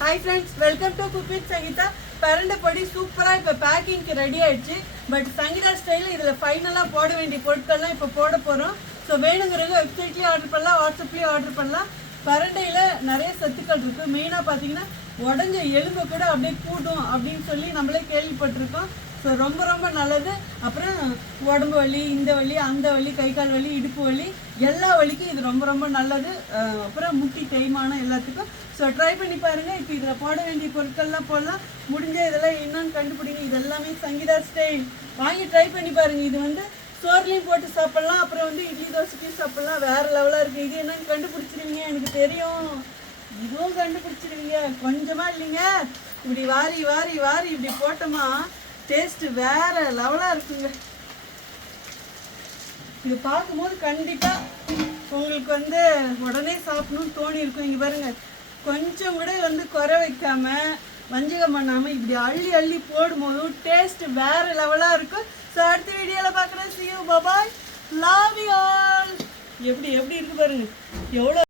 Hi friends, welcome to Cook with Sangeeta. Parandai பொடி சூப்பராக இப்போ பேக்கிங்க்கு ரெடி ஆயிடுச்சு. பட் சங்கீதா ஸ்டைலில் இதில் ஃபைனலாக போட வேண்டிய பொருட்கள்லாம் இப்போ போட போகிறோம். ஸோ வேணுங்கிறவங்க வெப்சைட்லேயும் ஆர்டர் பண்ணலாம், வாட்ஸ்அப்லேயும் ஆர்டர் பண்ணலாம். பரண்டையில் நிறைய சத்துக்கள் இருக்குது. மெயினாக பார்த்தீங்கன்னா உடஞ்ச எலும்பை கூட அப்படியே கூட்டும் அப்படின்னு சொல்லி நம்மளே கேள்விப்பட்டிருக்கோம். ஸோ ரொம்ப ரொம்ப நல்லது. அப்புறம் உடம்பு வலி, இந்த வலி, அந்த வலி, கை கால் வலி, இடுப்பு வலி, எல்லா வலிக்கும் இது ரொம்ப ரொம்ப நல்லது. அப்புறம் முட்டி தேய்மானம் எல்லாத்துக்கும். ஸோ ட்ரை பண்ணி பாருங்கள். இப்போ இதில் போட வேண்டிய பொருட்கள்லாம் போடலாம். முடிஞ்ச இதெல்லாம் என்னன்னு கண்டுபிடிங்க. இது எல்லாமே சங்கீதா ஸ்டைல். வாங்கி ட்ரை பண்ணி பாருங்கள். இது வந்து சோர்லையும் போட்டு சாப்பிட்லாம், அப்புறம் வந்து இட்லி தோசைக்கும் சாப்பிட்லாம். வேறு லெவலாக இருக்குது. இது என்னன்னு கண்டுபிடிச்சிருவீங்க, எனக்கு தெரியும். இதுவும் கண்டுபிடிச்சிருவீங்க. கொஞ்சமாக இல்லைங்க, இப்படி வாரி வாரி வாரி இப்படி போட்டோமா டேஸ்ட்டு வேறு லெவலாக இருக்குங்க. இது பார்க்கும்போது கண்டிப்பாக உங்களுக்கு வந்து உடனே சாப்பிடணும்னு தோணி இருக்கும். இங்கே பாருங்கள், கொஞ்சம் கூட வந்து குறை வைக்காமல் வஞ்சகம் பண்ணாமல் இப்படி அள்ளி அள்ளி போடும்போதும் டேஸ்ட்டு வேறு லெவலாக இருக்கும். ஸோ அடுத்த வீடியோவில் பார்க்குறேன். see you, bye bye, love you all. எப்படி எப்படி இருக்கு பாருங்கள், எவ்வளோ